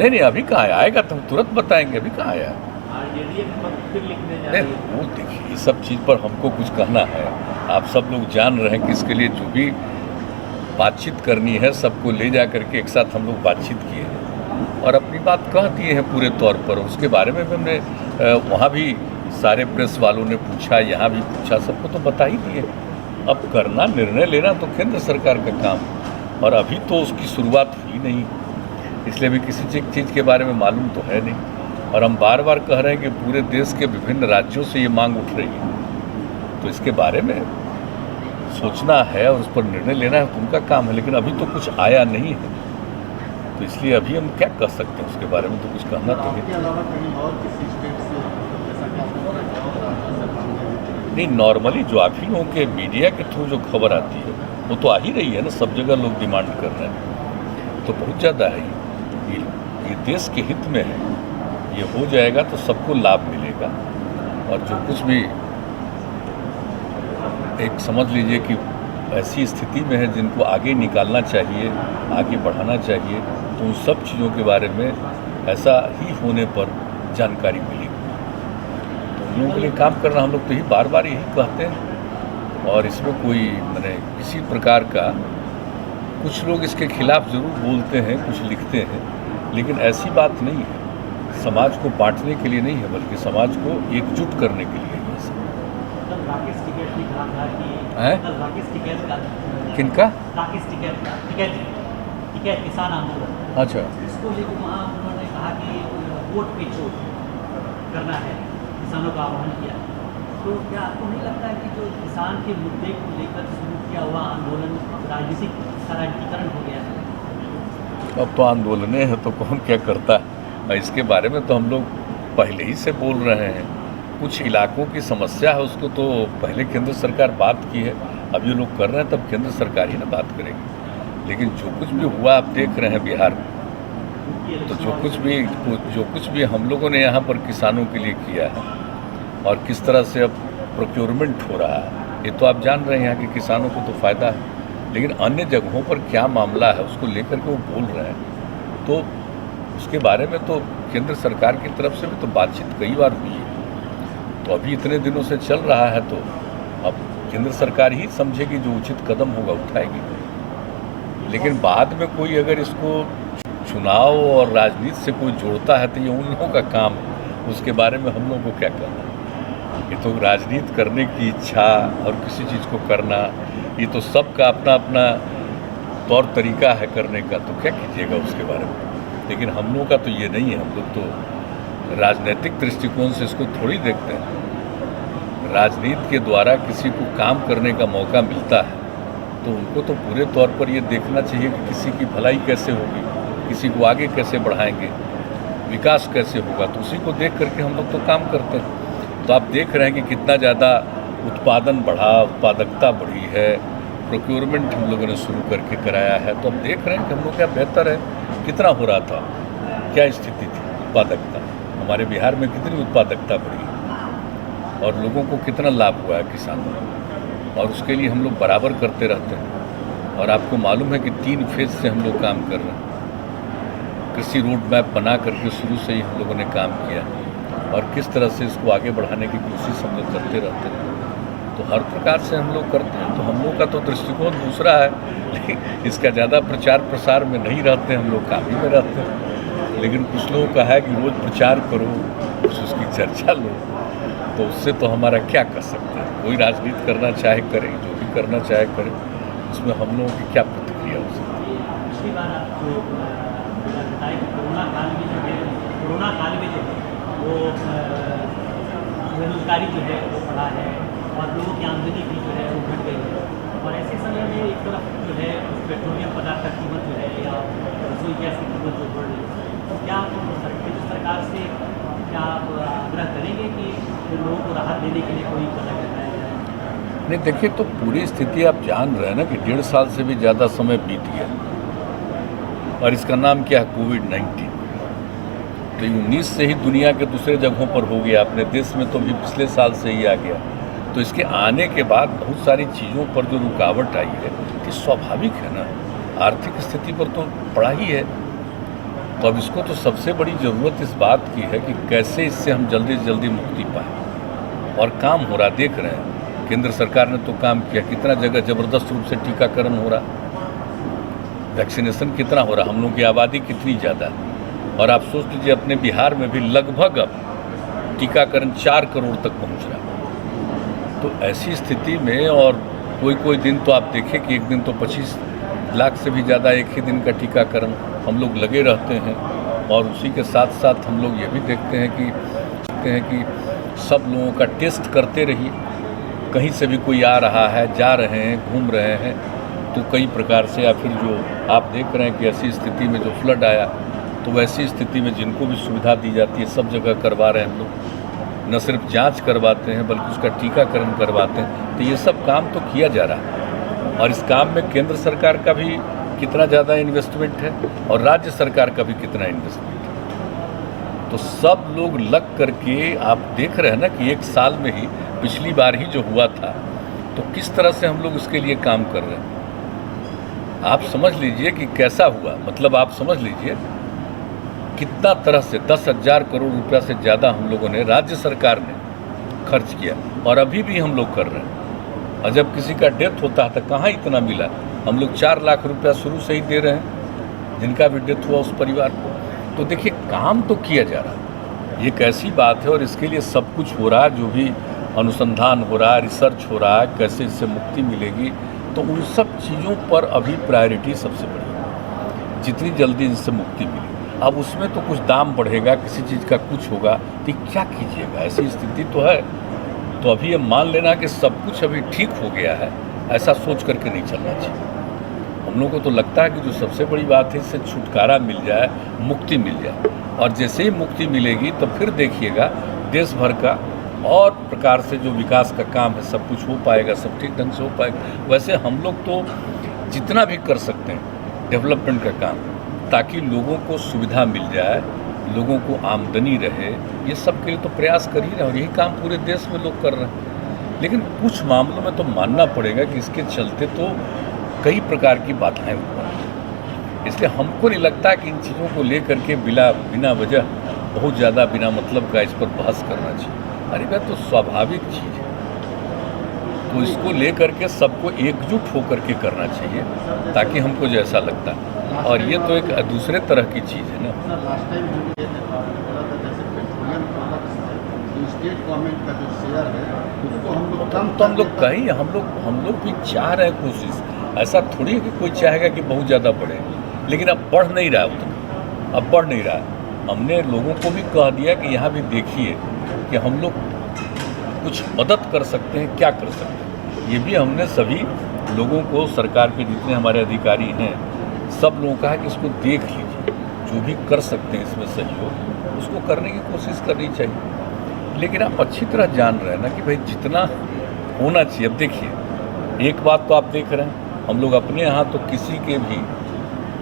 नहीं नहीं, अभी कहाँ है, आएगा तो हम तुरंत बताएंगे, अभी कहाँ आया। नहीं वो देखिए, ये सब चीज़ पर हमको कुछ कहना है, आप सब लोग जान रहे हैं कि इसके लिए जो भी बातचीत करनी है सबको ले जा करके एक साथ हम लोग बातचीत किए हैं और अपनी बात कह दिए हैं पूरे तौर पर। उसके बारे में भी हमने वहाँ भी सारे प्रेस वालों ने पूछा, यहाँ भी पूछा, सबको तो बता ही दिए। अब करना, निर्णय लेना तो केंद्र सरकार का काम, और अभी तो उसकी शुरुआत हुई नहीं, इसलिए अभी किसी चीज़ के बारे में मालूम तो है नहीं। और हम बार बार कह रहे हैं कि पूरे देश के विभिन्न राज्यों से ये मांग उठ रही है, तो इसके बारे में सोचना है और उस पर निर्णय लेना है, तो उनका काम है। लेकिन अभी तो कुछ आया नहीं है, तो इसलिए अभी हम क्या कह सकते हैं उसके बारे में, तो कुछ कहना तो नहीं। नॉर्मली जो आप ही लोगों के मीडिया के थ्रू जो खबर आती है वो तो आ ही रही है ना, सब जगह लोग डिमांड कर रहे हैं, तो बहुत ज़्यादा है। ये देश के हित में है, ये हो जाएगा तो सबको लाभ मिलेगा। और जो कुछ भी एक समझ लीजिए कि ऐसी स्थिति में है जिनको आगे निकालना चाहिए, आगे बढ़ाना चाहिए, तो उन सब चीज़ों के बारे में ऐसा ही होने पर जानकारी मिलेगी। तो उन लोगों के लिए काम करना, हम लोग तो यही बार बार यही कहते हैं। और इसमें कोई मैंने किसी प्रकार का, कुछ लोग इसके खिलाफ ज़रूर बोलते हैं, कुछ लिखते हैं, लेकिन ऐसी बात नहीं है। समाज को बांटने के लिए नहीं है, बल्कि समाज को एकजुट करने के लिए है। किनका? किसान आंदोलन। अच्छा, इसको लेकर वहाँ उन्होंने कहा कि वोट पे चोट करना है, किसानों का आह्वान किया। तो क्या आपको नहीं लगता है कि जो किसान के मुद्दे को लेकर शुरू किया हुआ आंदोलन राजनीतिक राजनीतिकरण हो गया है? अब तो आंदोलने हैं तो कौन क्या करता है, इसके बारे में तो हम लोग पहले ही से बोल रहे हैं। कुछ इलाकों की समस्या है, उसको तो पहले केंद्र सरकार बात की है, अब ये लोग कर रहे हैं, तब केंद्र सरकार ही ना बात करेगी। लेकिन जो कुछ भी हुआ आप देख रहे हैं बिहार में, तो जो कुछ भी हम लोगों ने यहाँ पर किसानों के लिए किया है और किस तरह से अब प्रोक्योरमेंट हो रहा है, ये तो आप जान रहे हैं। यहाँ के किसानों को तो फ़ायदा है, लेकिन अन्य जगहों पर क्या मामला है उसको लेकर के वो बोल रहे हैं। तो उसके बारे में तो केंद्र सरकार की तरफ से भी तो बातचीत कई बार हुई है, तो अभी इतने दिनों से चल रहा है, तो अब केंद्र सरकार ही समझेगी, जो उचित कदम होगा उठाएगी। लेकिन बाद में कोई अगर इसको चुनाव और राजनीति से कोई जोड़ता है तो ये उन लोगों का काम है, उसके बारे में हम लोगों को क्या करना। ये तो राजनीति करने की इच्छा और किसी चीज़ को करना, ये तो सबका अपना अपना तौर तरीका है करने का, तो क्या कीजिएगा उसके बारे में। लेकिन हम लोगों का तो ये नहीं है, हम लोग तो राजनीतिक दृष्टिकोण से इसको थोड़ी देखते हैं। राजनीति के द्वारा किसी को काम करने का मौका मिलता है, तो उनको तो पूरे तौर पर ये देखना चाहिए कि किसी की भलाई कैसे होगी, किसी को आगे कैसे बढ़ाएंगे, विकास कैसे होगा, तो उसी को देख करके हम लोग तो काम करते हैं। तो आप देख रहे हैं कि कितना ज़्यादा उत्पादन बढ़ा, उत्पादकता बढ़ी है, प्रोक्योरमेंट हम लोगों ने शुरू करके कराया है। तो अब देख रहे हैं कि हम लोग क्या बेहतर है, कितना हो रहा था, क्या स्थिति थी उत्पादकता, हमारे बिहार में कितनी उत्पादकता बढ़ी और लोगों को कितना लाभ हुआ है किसानों को, और उसके लिए हम लोग बराबर करते रहते हैं। और आपको मालूम है कि 3 फेज से हम लोग काम कर रहे हैं। कृषि रोड मैप बना करके शुरू से ही हम लोगों ने काम किया, और किस तरह से इसको आगे बढ़ाने की कोशिश हम लोग करते रहते हैं। तो हर प्रकार से हम लोग करते हैं। तो हम लोग का तो दृष्टिकोण दूसरा है, लेकिन इसका ज़्यादा प्रचार प्रसार में नहीं रहते, हम लोग काम ही में रहते हैं। लेकिन कुछ लोगों का है कि रोज़ प्रचार करो, कुछ उसकी चर्चा लो, तो उससे तो हमारा क्या कर सकते हैं। कोई राजनीति करना चाहे करे, जो भी करना चाहे करे, उसमें हम लोगों की क्या प्रतिक्रिया हो सकती है। पिछली बार आप जो बताएं कोरोना काल में जो है वो बेरोजगारी जो है वो बढ़ा है और लोगों की आमदनी भी जो है वो घट गई है। और ऐसे समय में एक तरफ जो है पेट्रोलियम पदार्थ का कीमत जो है या रसोई गैस की कीमत जो बढ़ रही है, तो क्या आप केंद्र सरकार से क्या आप आग्रह करेंगे कि लोगों को राहत देने के लिए कोई कदम उठाया जाए? नहीं, देखिए, तो पूरी स्थिति आप जान रहे हैं ना कि 1.5 साल से भी ज़्यादा समय बीत गया, और इसका नाम क्या है, कोविड-19। तो 19 से ही दुनिया के दूसरे जगहों पर हो गया, अपने देश में तो भी पिछले साल से ही आ गया। तो इसके आने के बाद बहुत सारी चीज़ों पर जो रुकावट आई है, कि स्वाभाविक है ना, आर्थिक स्थिति पर तो पड़ा ही है। तो अब इसको तो सबसे बड़ी ज़रूरत इस बात की है कि कैसे इससे हम जल्दी से जल्दी मुक्ति पाएँ। और काम हो रहा, देख रहे हैं, केंद्र सरकार ने तो काम किया, कितना जगह ज़बरदस्त रूप से टीकाकरण हो रहा, वैक्सीनेशन कितना हो रहा, हम लोगों की आबादी कितनी ज़्यादा है। और आप सोच लीजिए अपने बिहार में भी लगभग अब टीकाकरण 4 करोड़ तक पहुंच रहा है। तो ऐसी स्थिति में, और कोई दिन तो आप देखें कि एक दिन तो 25 लाख से भी ज़्यादा एक ही दिन का टीकाकरण हम लोग लगे रहते हैं। और उसी के साथ साथ हम लोग ये भी देखते हैं कि सब लोगों का टेस्ट करते रहिए। कहीं से भी कोई आ रहा है, जा रहे हैं, घूम रहे हैं, तो कई प्रकार से, या फिर जो आप देख रहे हैं कि ऐसी स्थिति में जो फ्लड आया, तो वैसी स्थिति में जिनको भी सुविधा दी जाती है सब जगह करवा रहे हैं हम लोग। न सिर्फ जांच करवाते हैं बल्कि उसका टीकाकरण करवाते हैं। तो ये सब काम तो किया जा रहा है, और इस काम में केंद्र सरकार का भी कितना ज़्यादा इन्वेस्टमेंट है और राज्य सरकार का भी कितना इन्वेस्टमेंट है। तो सब लोग लग करके, आप देख रहे हैं ना कि एक साल में ही, पिछली बार ही जो हुआ था, तो किस तरह से हम लोग इसके लिए काम कर रहे हैं। आप समझ लीजिए कि कैसा हुआ, मतलब आप समझ लीजिए कितना तरह से 10,000 करोड़ रुपया से ज़्यादा हम लोगों ने, राज्य सरकार ने खर्च किया, और अभी भी हम लोग कर रहे हैं। और जब किसी का डेथ होता है तो कहाँ इतना मिला, हम लोग 4 लाख रुपया शुरू से ही दे रहे हैं जिनका भी डेथ हुआ उस परिवार को। तो देखिए काम तो किया जा रहा है, ये एक ऐसी बात है, और इसके लिए सब कुछ हो रहा है, जो भी अनुसंधान हो रहा है, रिसर्च हो रहा है, कैसे इससे मुक्ति मिलेगी, तो उन सब चीज़ों पर अभी प्रायोरिटी सबसे बड़ी है, जितनी जल्दी इनसे मुक्ति मिलेगी। अब उसमें तो कुछ दाम बढ़ेगा, किसी चीज़ का कुछ होगा, तो क्या कीजिएगा, ऐसी स्थिति तो है। तो अभी ये मान लेना कि सब कुछ अभी ठीक हो गया है, ऐसा सोच करके नहीं चलना चाहिए। हम लोग को तो लगता है कि जो सबसे बड़ी बात है, इससे छुटकारा मिल जाए, मुक्ति मिल जाए, और जैसे ही मुक्ति मिलेगी तो फिर देखिएगा देश भर का और प्रकार से जो विकास का काम है सब कुछ हो पाएगा, सब ठीक ढंग से हो पाएगा। वैसे हम लोग तो जितना भी कर सकते हैं डेवलपमेंट का काम, ताकि लोगों को सुविधा मिल जाए, लोगों को आमदनी रहे, ये सब के लिए तो प्रयास कर ही रहे हैं, और यही काम पूरे देश में लोग कर रहे हैं। लेकिन कुछ मामलों में तो मानना पड़ेगा कि इसके चलते तो कई प्रकार की बाधाएं उत्पन्न हैं। इसलिए हमको नहीं लगता कि इन चीज़ों को लेकर के बिना वजह बहुत ज़्यादा बिना मतलब का इस पर बहस करना चाहिए। अरे भाई तो स्वाभाविक चीज़ है, तो इसको लेकर के सबको एकजुट होकर के करना चाहिए, ताकि हमको जैसा लगता है। और ये तो एक दूसरे तरह की चीज़ है ना। स्टेट गवर्नमेंट का जो शेयर है उसको हम लोग कम, तो हम लोग कहीं हम लोग भी चाह रहे हैं कोशिश, ऐसा थोड़ी है कि कोई चाहेगा कि बहुत ज़्यादा बढ़े, लेकिन अब बढ़ नहीं रहा है उतना, अब बढ़ नहीं रहा है। हमने लोगों को भी कह दिया कि यहाँ भी देखिए कि हम लोग कुछ मदद कर सकते हैं, क्या कर सकते हैं। ये भी हमने सभी लोगों को, सरकार के जितने हमारे अधिकारी हैं, सब लोगों का है कि इसको देख लीजिए, जो भी कर सकते हैं इसमें सहयोग, उसको करने की कोशिश करनी चाहिए। लेकिन आप अच्छी तरह जान रहे हैं ना कि भाई जितना होना चाहिए। अब देखिए एक बात तो आप देख रहे हैं, हम लोग अपने यहाँ तो किसी के भी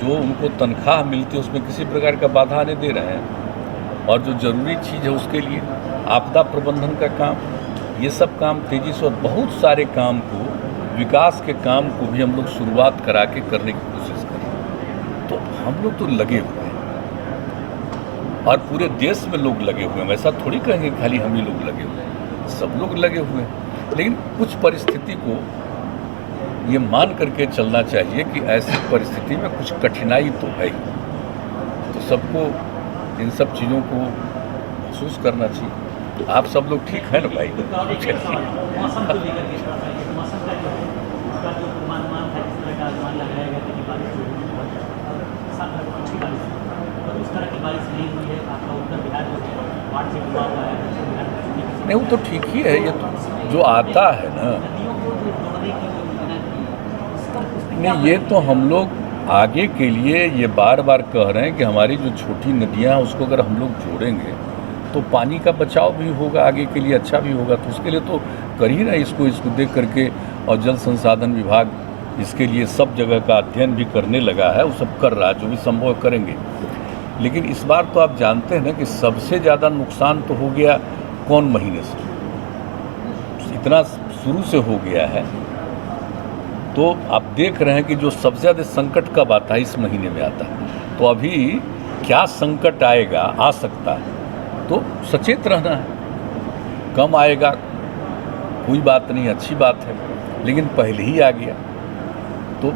जो उनको तनख्वाह मिलती है उसमें किसी प्रकार का बाधा नहीं दे रहे हैं, और जो ज़रूरी चीज़ है उसके लिए आपदा प्रबंधन का काम, ये सब काम तेज़ी से, और बहुत सारे काम को, विकास के काम को भी हम लोग शुरुआत करा के करने की कोशिश करें। तो हम लोग तो लगे हुए हैं, और पूरे देश में लोग लगे हुए हैं। वैसा थोड़ी कहेंगे खाली हम ही लोग लगे हुए हैं, सब लोग लगे हुए हैं। लेकिन कुछ परिस्थिति को ये मान करके चलना चाहिए कि ऐसी परिस्थिति में कुछ कठिनाई तो है ही, तो सबको इन सब चीज़ों को महसूस करना चाहिए। आप सब लोग ठीक हैं ना भाई? मौसम को लेकर के थोड़ा सा, मौसम का जो है उसका जो पूर्वानुमान था, जिस तरह का अनुमान लगाया गया था कि बारिश अच्छी बारिश, और उस तरह की बारिश नहीं हुई है। आपका उत्तर बिहार जो है बाढ़ से डूबा हुआ है, दक्षिण बिहार में नहीं, वो तो ठीक ही है, ये तो जो आता है ना। नदियों को जो जोड़ने की जो योजना थी, उस पर नहीं, ये तो हम लोग आगे के लिए ये बार बार कह रहे हैं कि हमारी जो छोटी नदियाँ हैं उसको अगर हम लोग जोड़ेंगे तो पानी का बचाव भी होगा, आगे के लिए अच्छा भी होगा। तो उसके लिए तो कर ही रहा है इसको देख करके, और जल संसाधन विभाग इसके लिए सब जगह का अध्ययन भी करने लगा है, वो सब कर रहा है, जो भी संभव करेंगे। लेकिन इस बार तो आप जानते हैं ना कि सबसे ज़्यादा नुकसान तो हो गया कौन महीने से, इतना शुरू से हो गया है। तो आप देख रहे हैं कि जो सबसे ज़्यादा संकट कब आता है, इस महीने में आता है। तो अभी क्या संकट आएगा, आ सकता है, तो सचेत रहना है। कम आएगा कोई बात नहीं, अच्छी बात है, लेकिन पहले ही आ गया तो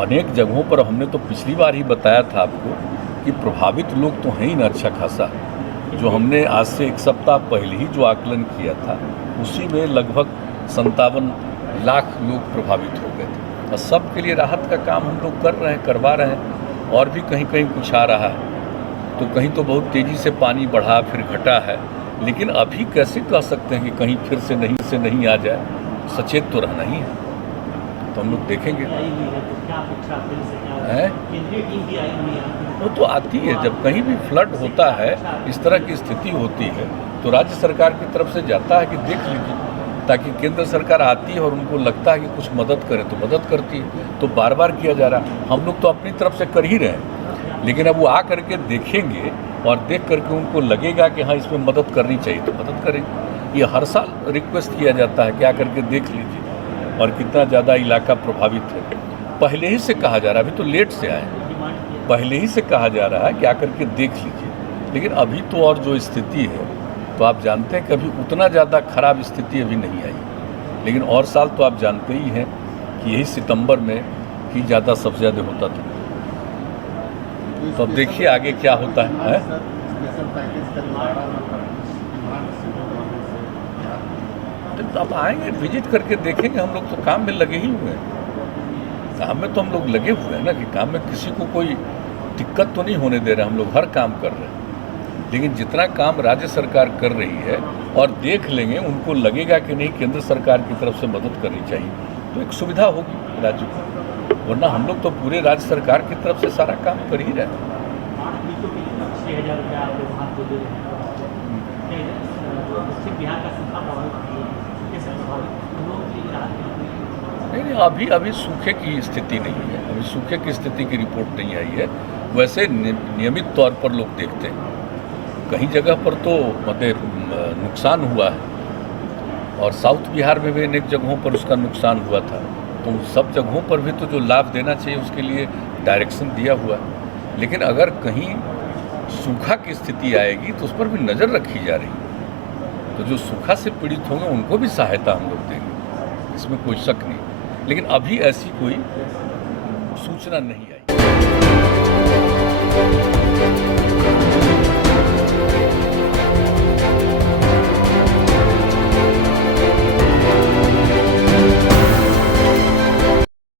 अनेक जगहों पर हमने तो पिछली बार ही बताया था आपको कि प्रभावित लोग तो हैं ही ना अच्छा खासा। जो हमने आज से 1 सप्ताह पहले ही जो आकलन किया था उसी में लगभग 57 लाख लोग प्रभावित हो गए थे, और सबके लिए राहत का काम हम लोग कर रहे हैं, करवा रहे हैं। और भी कहीं कहीं कुछ आ रहा है, तो कहीं तो बहुत तेज़ी से पानी बढ़ा फिर घटा है, लेकिन अभी कैसे कह सकते हैं कि कहीं फिर से नहीं आ जाए। सचेत तो रहना ही है, तो हम लोग देखेंगे। आई हुई है तो क्या अपेक्षा फिर से क्या है केंद्रीय टीम भी आई हुई है? वो तो आती है, जब कहीं भी फ्लड होता है, इस तरह की स्थिति होती है, तो राज्य सरकार की तरफ से जाता है कि देख लीजिए, ताकि केंद्र सरकार आती है और उनको लगता है कि कुछ मदद करे तो मदद करती है। तो बार बार किया जा रहा है, हम लोग तो अपनी तरफ से कर ही रहे हैं, लेकिन अब वो आ करके देखेंगे और देख करके उनको लगेगा कि हाँ इसमें मदद करनी चाहिए तो मदद करेंगे। ये हर साल रिक्वेस्ट किया जाता है कि आ करके देख लीजिए और कितना ज़्यादा इलाका प्रभावित है। पहले ही से कहा जा रहा है, अभी तो लेट से आए, पहले ही से कहा जा रहा है कि आकर के देख लीजिए, लेकिन अभी तो और जो स्थिति है तो आप जानते हैं कि अभी उतना ज़्यादा खराब स्थिति अभी नहीं आई, लेकिन और साल तो आप जानते ही हैं कि यही सितंबर में ही ज़्यादा सबसे ज़्यादा होता था। तो अब देखिए आगे क्या होता है। स्पेशल पैकेज का दोबारा डिमांड सेंट्रल गवर्नमेंट से तो अब आएंगे, विजिट करके देखेंगे। हम लोग तो काम में लगे ही हुए हैं, काम में तो हम लोग लगे हुए हैं ना, कि काम में किसी को कोई दिक्कत तो नहीं होने दे रहे, हम लोग हर काम कर रहे हैं। लेकिन जितना काम राज्य सरकार कर रही है और देख लेंगे, उनको लगेगा कि नहीं केंद्र सरकार की तरफ से मदद करनी चाहिए, तो एक सुविधा होगी राज्य को। वरना हम लोग तो पूरे राज्य सरकार की तरफ से सारा काम कर ही रहे हैं। 6,000 रुपया आप लोग वहाँ को दे रहे हैं, जो दक्षिण बिहार का सूखा प्रभावित कैसे प्रभावित उन लोगों के लिए राहत मिली? नहीं, अभी सूखे की स्थिति नहीं है, अभी सूखे की स्थिति की रिपोर्ट नहीं आई है। वैसे नियमित तौर पर लोग देखते हैं, कहीं जगह पर तो मतलब नुकसान हुआ है, और साउथ बिहार में भी अनेक जगहों पर उसका नुकसान हुआ था। तो सब जगहों पर भी तो जो लाभ देना चाहिए उसके लिए डायरेक्शन दिया हुआ है, लेकिन अगर कहीं सूखा की स्थिति आएगी तो उस पर भी नज़र रखी जा रही है। तो जो सूखा से पीड़ित होंगे उनको भी सहायता हम लोग देंगे, इसमें कोई शक नहीं। लेकिन अभी ऐसी कोई सूचना नहीं है।